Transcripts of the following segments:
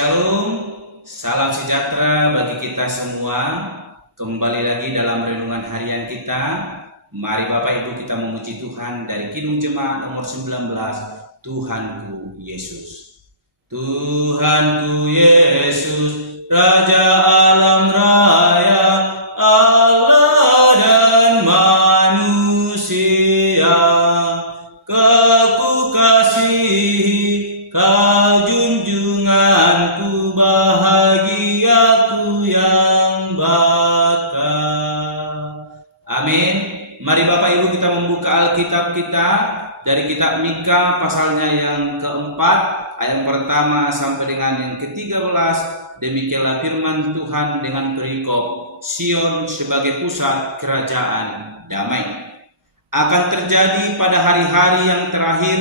Shalom, salam sejahtera bagi kita semua. Kembali lagi dalam renungan harian kita. Mari Bapak Ibu kita memuji Tuhan dari Kidung Jemaat nomor 19, Tuhanku Yesus. Tuhanku Yesus, Raja alam raya, Allah dan manusia, Kau kasihi, Kau junjunganku, bahagiaku yang bakal. Amin. Mari Bapak Ibu kita membuka Alkitab kita dari kitab Mika pasalnya yang keempat, ayat pertama sampai dengan yang ke-13. Demikianlah firman Tuhan dengan perikop Sion sebagai pusat kerajaan damai. Akan terjadi pada hari-hari yang terakhir,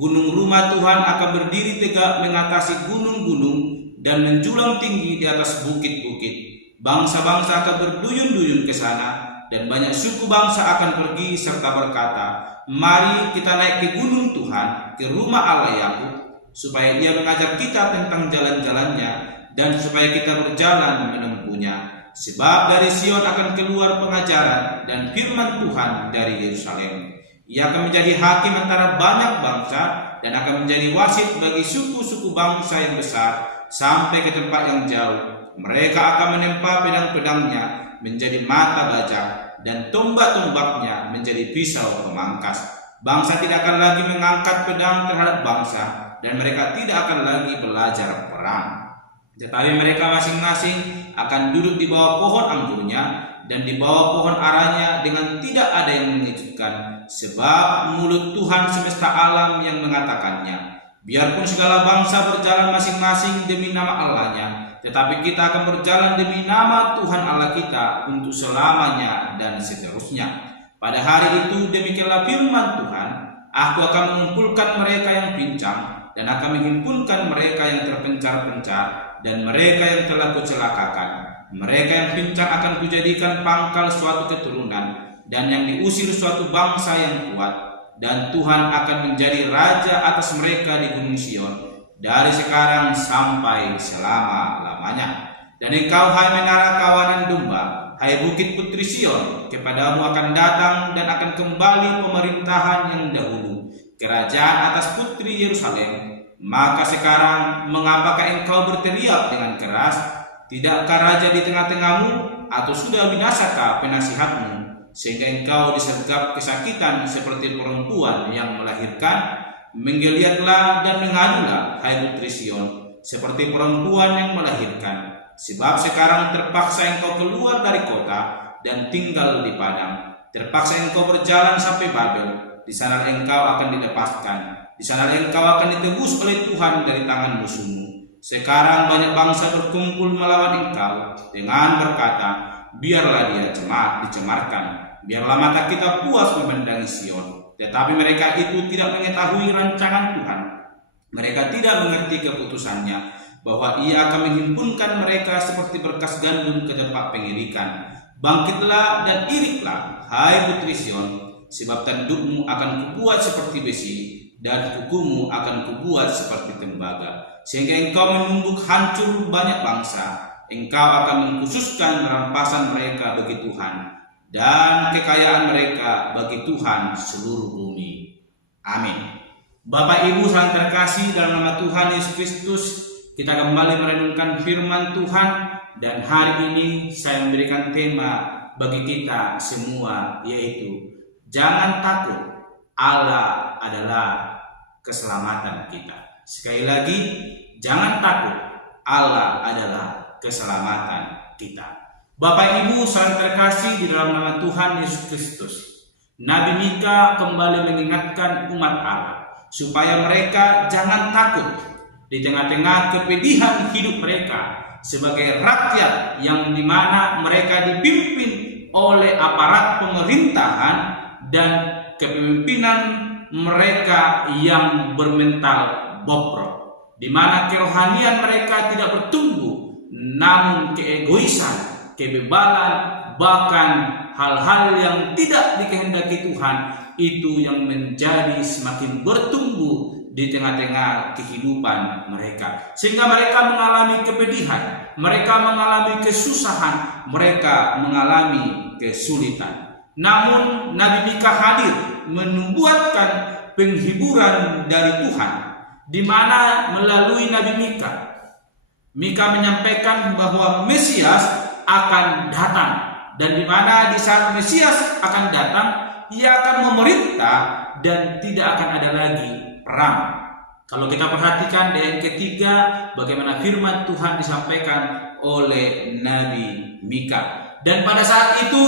gunung rumah Tuhan akan berdiri tegak mengatasi gunung-gunung dan menjulang tinggi di atas bukit-bukit. Bangsa-bangsa akan berduyun-duyun ke sana, dan banyak suku bangsa akan pergi serta berkata, "Mari kita naik ke gunung Tuhan, ke rumah Allah Yakub, supaya Dia mengajar kita tentang jalan-jalannya, dan supaya kita berjalan menempuhnya. Sebab dari Sion akan keluar pengajaran dan firman Tuhan dari Yerusalem. Ia akan menjadi hakim antara banyak bangsa dan akan menjadi wasit bagi suku-suku bangsa yang besar sampai ke tempat yang jauh. Mereka akan menempa pedang-pedangnya menjadi mata bajak dan tombak-tombaknya menjadi pisau pemangkas. Bangsa tidak akan lagi mengangkat pedang terhadap bangsa, dan mereka tidak akan lagi belajar perang. Tetapi mereka masing-masing akan duduk di bawah pohon anggurnya dan di bawah pohon aranya dengan tidak ada yang mengejutkan, sebab mulut Tuhan semesta alam yang mengatakannya. Biarpun segala bangsa berjalan masing-masing demi nama Allahnya, tetapi kita akan berjalan demi nama Tuhan Allah kita untuk selamanya dan seterusnya. Pada hari itu demikianlah firman Tuhan, Aku akan mengumpulkan mereka yang pincang dan akan menghimpunkan mereka yang terpencar-pencar dan mereka yang telah kucelakakan. Mereka yang pincang akan kujadikan pangkal suatu keturunan, dan yang diusir suatu bangsa yang kuat. Dan Tuhan akan menjadi raja atas mereka di gunung Sion, dari sekarang sampai selama-lamanya. Dan engkau, hai menara kawanan domba, hai bukit putri Sion, kepadamu akan datang dan akan kembali pemerintahan yang dahulu, kerajaan atas putri Yerusalem. Maka sekarang mengapakah engkau berteriak dengan keras? Tidakkah raja di tengah-tengahmu? Atau sudah binasakah penasihatmu, sehingga engkau disergap kesakitan seperti perempuan yang melahirkan? Menggeliatlah dan mengadulah, hai putri Sion, seperti perempuan yang melahirkan. Sebab sekarang terpaksa engkau keluar dari kota dan tinggal di padang. Terpaksa engkau berjalan sampai Babel. Di sana engkau akan dilepaskan. Di sana engkau akan ditebus oleh Tuhan dari tangan musuhmu. Sekarang banyak bangsa berkumpul melawan engkau dengan berkata, biarlah dia dicemarkan. Biarlah mata kita puas memandangi Sion. Tetapi mereka itu tidak mengetahui rancangan Tuhan. Mereka tidak mengerti keputusannya, bahwa Ia akan menghimpunkan mereka seperti berkas gandum ke tempat pengirikan. Bangkitlah dan iriklah, hai putri Sion, sebab tandukmu akan kubuat seperti besi, dan kukumu akan kubuat seperti tembaga, sehingga engkau menumbuk hancur banyak bangsa. Engkau akan mengkhususkan rampasan mereka bagi Tuhan, dan kekayaan mereka bagi Tuhan seluruh bumi. Amin. Bapak Ibu saling terkasih dalam nama Tuhan Yesus Kristus, kita kembali merenungkan firman Tuhan, dan hari ini saya memberikan tema bagi kita semua, yaitu jangan takut, Allah adalah keselamatan kita. Sekali lagi, jangan takut, Allah adalah keselamatan kita. Bapak Ibu saling terkasih di dalam nama Tuhan Yesus Kristus, Nabi Mika kembali mengingatkan umat Allah supaya mereka jangan takut di tengah-tengah kepedihan hidup mereka sebagai rakyat yang dimana mereka dipimpin oleh aparat pemerintahan dan kepemimpinan mereka yang bermental bobrok, di mana kerohanian mereka tidak bertumbuh, namun keegoisan, kebebalan, bahkan hal-hal yang tidak dikehendaki Tuhan itu yang menjadi semakin bertumbuh di tengah-tengah kehidupan mereka, sehingga mereka mengalami kepedihan, mereka mengalami kesusahan, mereka mengalami kesulitan. Namun Nabi Mika hadir membuatkan penghiburan dari Tuhan, di mana melalui Nabi Mika menyampaikan bahwa Mesias akan datang, dan di mana di saat Mesias akan datang, ia akan memerintah dan tidak akan ada lagi perang. Kalau kita perhatikan di ayat ketiga, bagaimana firman Tuhan disampaikan oleh Nabi Mika. Dan pada saat itu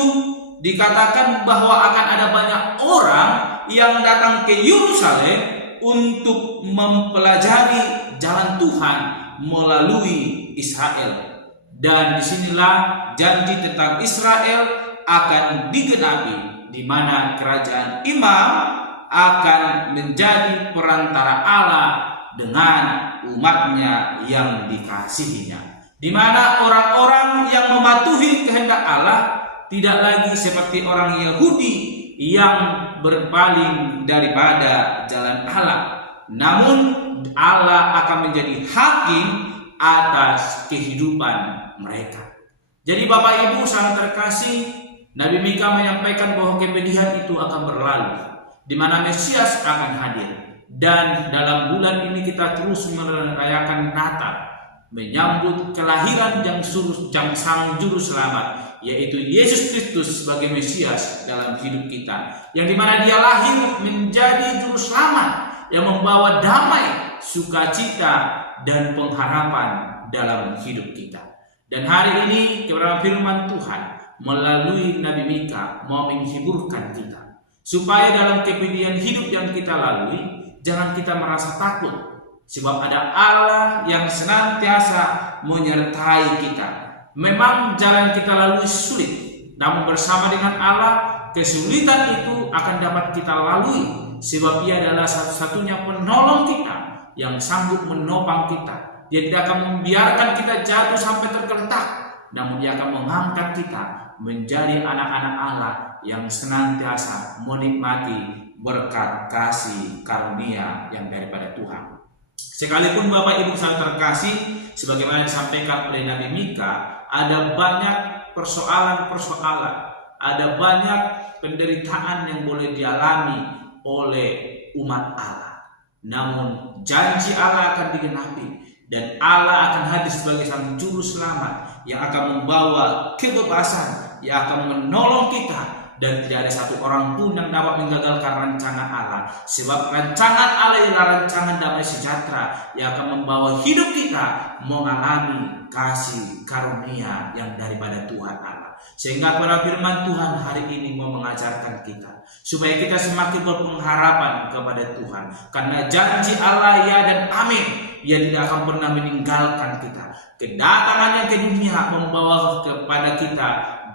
dikatakan bahwa akan ada banyak orang yang datang ke Yerusalem untuk mempelajari jalan Tuhan melalui Israel. Dan disinilah janji tentang Israel akan digenapi, di mana kerajaan imam akan menjadi perantara Allah dengan umatnya yang dikasihinya, di mana orang-orang yang mematuhi kehendak Allah tidak lagi seperti orang Yahudi yang berpaling daripada jalan Allah, namun Allah akan menjadi hakim atas kehidupan mereka. Jadi Bapak Ibu sangat terkasih, Nabi Mika menyampaikan bahwa kepedihan itu akan berlalu, di mana Mesias akan hadir. Dan dalam bulan ini kita terus merayakan Natal, menyambut kelahiran Sang Juru Selamat, yaitu Yesus Kristus sebagai Mesias dalam hidup kita, yang dimana Dia lahir menjadi Juru Selamat yang membawa damai, sukacita, dan pengharapan dalam hidup kita. Dan hari ini kebenaran firman Tuhan melalui Nabi Mika mau menghiburkan kita, supaya dalam kepedihan hidup yang kita lalui, jangan kita merasa takut, sebab ada Allah yang senantiasa menyertai kita. Memang jalan kita lalui sulit, namun bersama dengan Allah, kesulitan itu akan dapat kita lalui, sebab Ia adalah satu-satunya penolong kita yang sanggup menopang kita. Dia tidak akan membiarkan kita jatuh sampai tergeletak, namun Dia akan mengangkat kita menjadi anak-anak Allah yang senantiasa menikmati berkat kasih karunia yang daripada Tuhan. Sekalipun Bapak Ibu sangat terkasih, sebagaimana disampaikan oleh Nabi Mika, ada banyak persoalan-persoalan, ada banyak penderitaan yang boleh dialami oleh umat Allah. Namun janji Allah akan digenapi, dan Allah akan hadir sebagai Sang Juru Selamat yang akan membawa kebebasan, yang akan menolong kita, dan tidak ada satu orang pun yang dapat menggagalkan rancangan Allah, sebab rancangan Allah ialah rancangan damai sejahtera yang akan membawa hidup kita mengalami kasih karunia yang daripada Tuhan Allah. Sehingga pada firman Tuhan hari ini mau mengajarkan kita supaya kita semakin berpengharapan kepada Tuhan, karena janji Allah ya dan amin. Ia tidak akan pernah meninggalkan kita. Kedatangannya ke dunia membawa kepada kita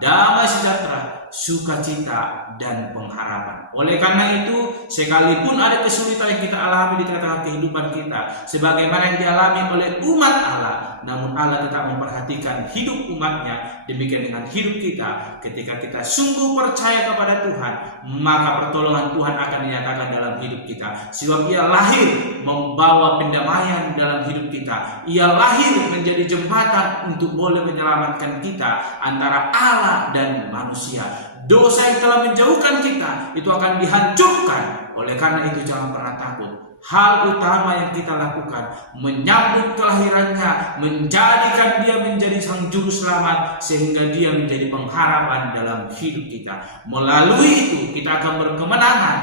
damai sejahtera, sukacita, dan pengharapan. Oleh karena itu, sekalipun ada kesulitan yang kita alami di tengah-tengah kehidupan kita, sebagaimana yang dialami oleh umat Allah, namun Allah tetap memperhatikan hidup umatnya. Demikian dengan hidup kita, ketika kita sungguh percaya kepada Tuhan, maka pertolongan Tuhan akan dinyatakan dalam hidup kita. Sebab Ia lahir membawa pendamaian dalam hidup kita. Ia lahir menjadi jembatan untuk boleh menyelamatkan kita antara Allah dan manusia. Dosa yang telah menjauhkan kita itu akan dihancurkan. Oleh karena itu jangan pernah takut. Hal utama yang kita lakukan, menyambut kelahirannya, menjadikan Dia menjadi Sang Juru Selamat, sehingga Dia menjadi pengharapan dalam hidup kita. Melalui itu kita akan berkemenangan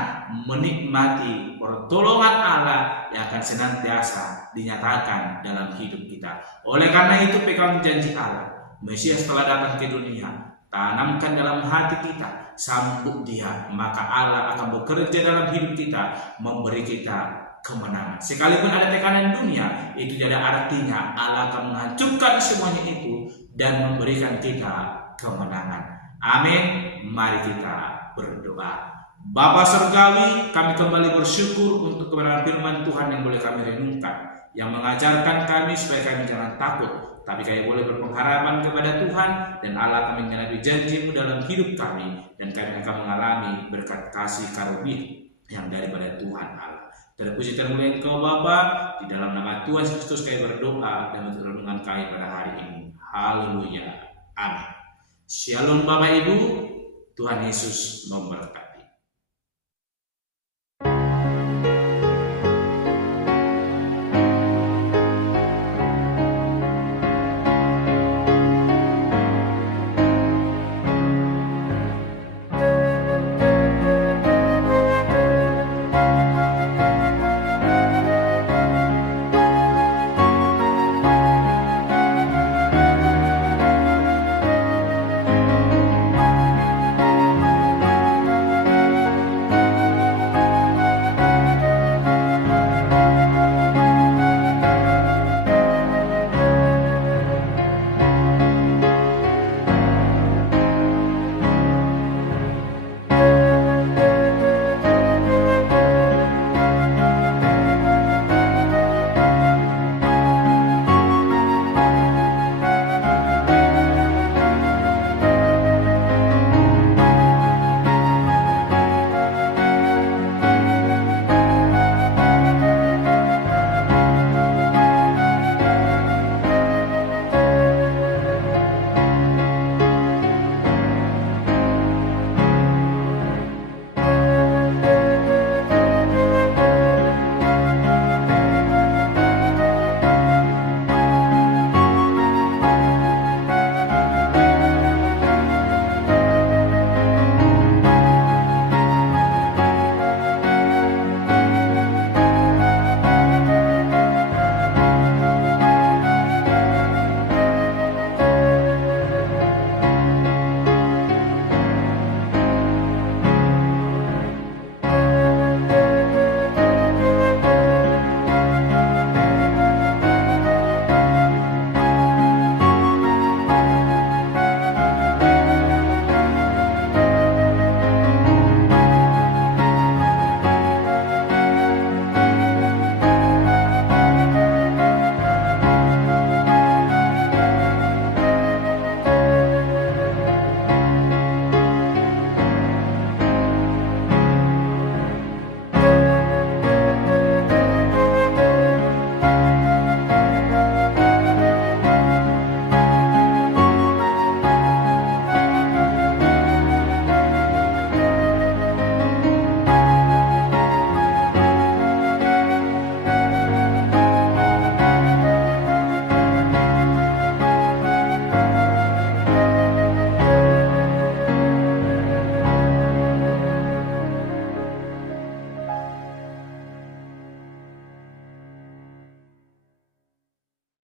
menikmati pertolongan Allah yang akan senantiasa dinyatakan dalam hidup kita. Oleh karena itu pegang janji Allah. Mesias telah datang ke dunia, tanamkan dalam hati kita, sambut Dia, maka Allah akan bekerja dalam hidup kita, memberi kita kemenangan. Sekalipun ada tekanan dunia, itu tidak ada artinya Allah akan menghancurkan semuanya itu dan memberikan kita kemenangan. Amin. Mari kita berdoa. Bapa Surgawi, kami kembali bersyukur untuk kebenaran firman Tuhan yang boleh kami renungkan, yang mengajarkan kami supaya kami jangan takut, tapi kami boleh berpengharapan kepada Tuhan, dan Allah akan menggenapi janji-Mu dalam hidup kami, dan kami akan mengalami berkat kasih karunia yang daripada Tuhan Allah. Terpuji termulia Engkau Bapa, di dalam nama Tuhan Yesus Kristus kami berdoa dan untuk renungan kami pada hari ini. Haleluya. Amin. Shalom Bapak Ibu, Tuhan Yesus memberkati.